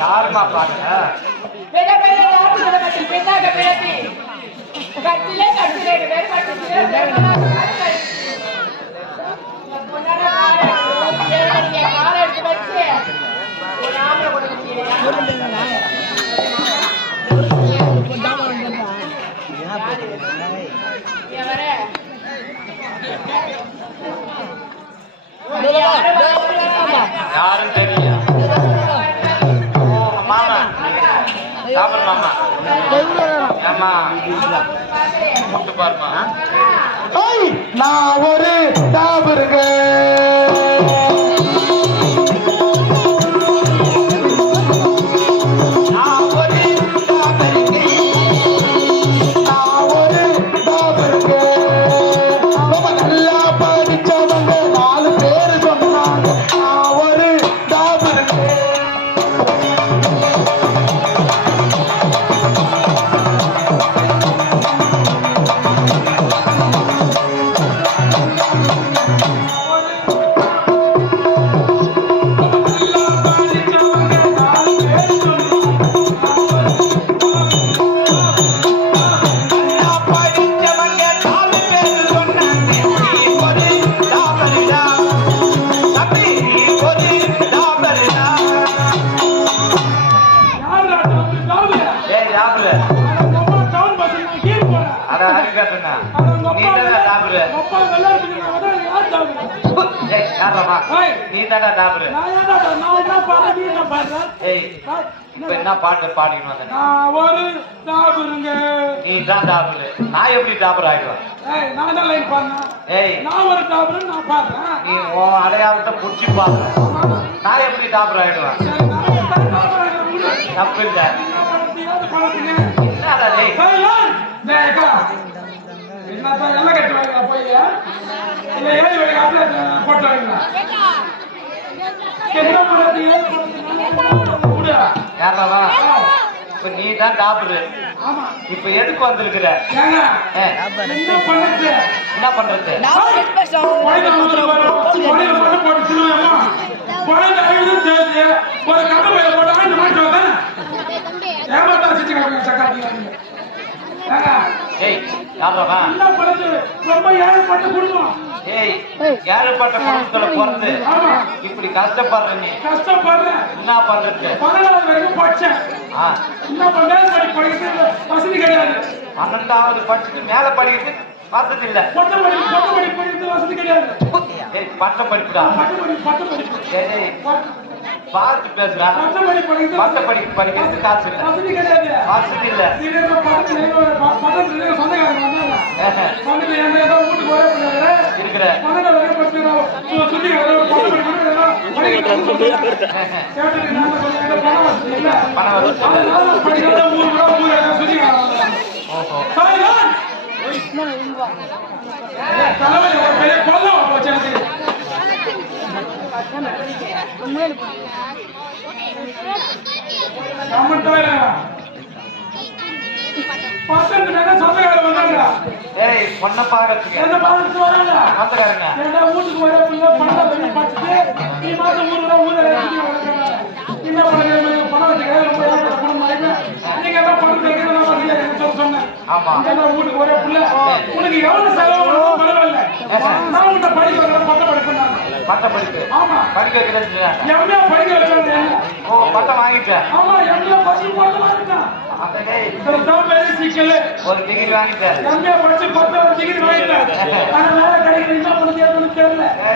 யாருமா பாருங்க பெரிய பெரிய சாப்பிடு மாமா ஆமா. கூப்பிட்டு பாருமா. நான் ஒரு டாபருங்க. நீ தானே டாபுரு இப்ப என்ன பாட்டு பாடிக்கணும் ஒரு டாபருங்க நீ தான் டாபுரு நான் எப்படி டாபர் ஆயிடுவேன் ஏய் நான் தான் லைன் பாடுறேன்? ஏய். நான் ஒரு டாபரு நான் பாடுறேன். நீ உன் அடையாளத்தை புடிச்சு பாக்குற நான் எப்படி டாபர். தப்பு இல்ல. என்னடா டேய்? என்னப்பா, எல்லாம் கட்டி வாங்கிங்களா போய்? இல்ல, ஏழு வேலை காசுல போட்டு வாங்கிங்களா? என்ன விடு. யாரவா இப்ப நீ தான் டாபரு ஆமா. இப்ப எதுக்கு வந்திருக்கிற என்ன பண்றது. ஒரு கட்டை பையில போட்டு ஆண்டு மாட்டி வந்தானே. ஏமாத்தா சிச்சு சக்காத்தி ஏய் என்ன பணத்து? ரொம்ப ஏழைப்பட்ட குடும்பம். ஏய் ஏழைப்பட்ட குடும்பத்துல பிறந்து. இப்படி கஷ்டப்படுற நீ கஷ்டப்படுறேன். என்ன பண்றது பன்னெண்டாவது வரைக்கும் படிச்சேன். என்ன பண்றேன்? படி- படிக்கிறது வசதி கிடையாது. பன்னெண்டாவது படிச்சுட்டு மேல படிக்கிறது வசதி இல்ல பட்ட படிப்பு, பட்ட படிப்பு படிக்கிறது வசதி கிடையாது. ஏய் பட்ட படிப்புடா பட்ட படிப்பு, பட்ட படிப்பு. ஏய் பார்த்து பேசுறா பட்ட படிப்பு படிக்கிறது காசு இல்ல வசதி இல்ல திடீர்னு பக்கத்துல இன்னொரு ப- பக்கத்துல இன்னொரு சொந்தக்காரங்க வந்தாங்க. வந்துட்டு என் ஏதோ வீட்டுக்கு வரவே முடியாது. இருக்கிற வரைக்கும் படிச்சிருக்கோம். சு- சுத்தி வர பட்ட படிப்பு என்ன நேரா சொந்தக்காரங்க வந்தாங்க. ஏய் பொண்ணை பாக்கிறதுக்கு என்ன பார்த்துட்டு வராங்க. வந்துக்காரங்க ஏன்டா வீட்டுக்கு வர பிள்ளை பணத்தை பண்ணி பார்த்துட்டு, நீ மாசம் ஊர் ஊரா ஊரை சுத்தி வராங்க. என்ன பண்ணுறது? பணம் வச்சுக்க, ரொம்ப நீங்க என்ன பணம் வைக்கிறது சொன்னேன். ஆமா வீட்டுக்கு புள்ள. உனக்கு எவ்வளவு செலவு பரவாயில்ல. நான் படிக்க பட்ட படிப்பு. ஆமா. படிக்க வைக்கிறது எம்ஏ படிக்க வச்சாங்க. ஓ பட்டம் வாங்கிட்டேன். ஆமா எம்ஏ படிச்சு பட்டம் வாங்கிட்டான் ஒரு டிகிரி வாங்கிட்டேன். எம்ஏ படிச்சு பட்டம் டிகிரி வாங்கிட்டேன். வேலை கிடைக்கல.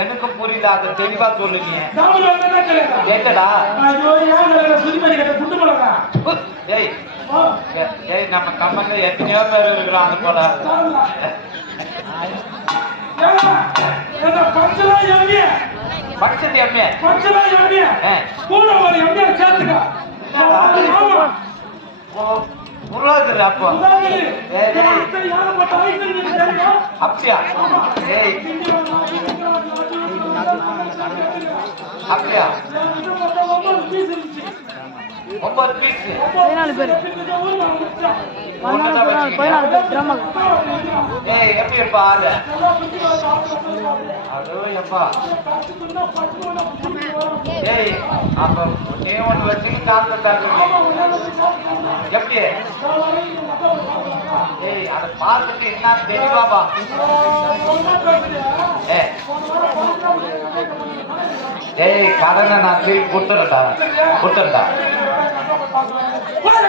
எனக்கு புரியல அதை தெளிவா சொல்லுங்க கேட்டடா. ஏய் ஏ- ஏய் நம்ம கம்பெனில எத்தனையோ பேர் இருக்கிறாங்க போல. Bachelor MA. படிச்சது எம்ஏ. Bachelor MA. கூட ஒரு எம்ஏ சேர்த்துக்க. ஆமா. உருவாக்குது அப்போ. அப்படியா? ஏய். அப்படியா? ஒன்பது பீஸ் பதினாலு பேர். பதினாலு பதினாலு பதினாலு பேர். கிராமம் ஏய் எப்படி இருப்பா? ஆளு அதோ எப்பா. ஏய் அப்ப நீ ஒன்று வச்சு காத்து தாக்குறீங்க எப்படி? ஏய் அதை பார்த்துட்டு என்ன தெளிவாபா ஏ ஏய் கடனை நான் திருப்பி கொடுத்துறேன்டா. கொடுத்துறேன்டா. மால்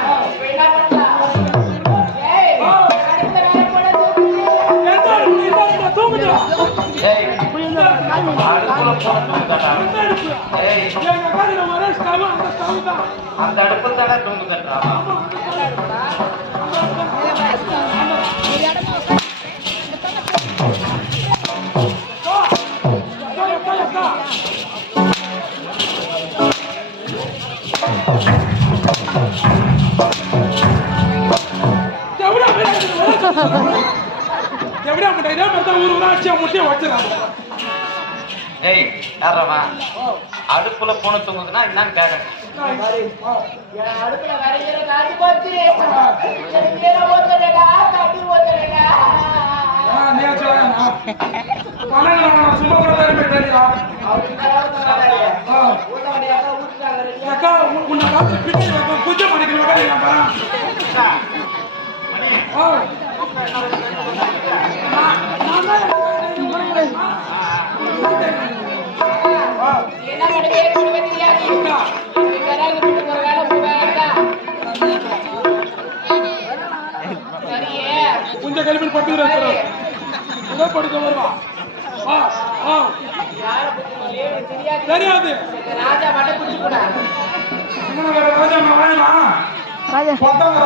அந்த அடுப்பு தானே தூங்குதுன்றா அக்கா எவ்வளோ இதே மாதிரி ஊர் ஊராட்சியா முட்டையை வச்சிடறாங்க ஏய் யாரம்மா அடுப்புல போன தூங்குதுன்னா என்னன்னு கேட்கறேன் கொஞ்சம் அடுப்புல கொஞ்சம் கல்வி பட்டுக்கிறாரு ஏதோ படுக்க வருவா. தெரியாது. ராஜா ராஜா நான் வாங்கினா ராஜா. பத்தாங்க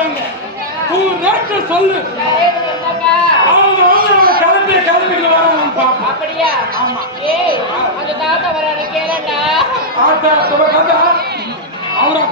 மாட்டாங்க ரேட்டு சொல்லு. அவங்க அவங்க அவங்க கிளம்பி கிளம்பிட்டு வராங்கன்னு பாப்போம் அப்படியா? ஏய் அந்த தாத்தா வராரு கேளண்டா தாத்தா அவரா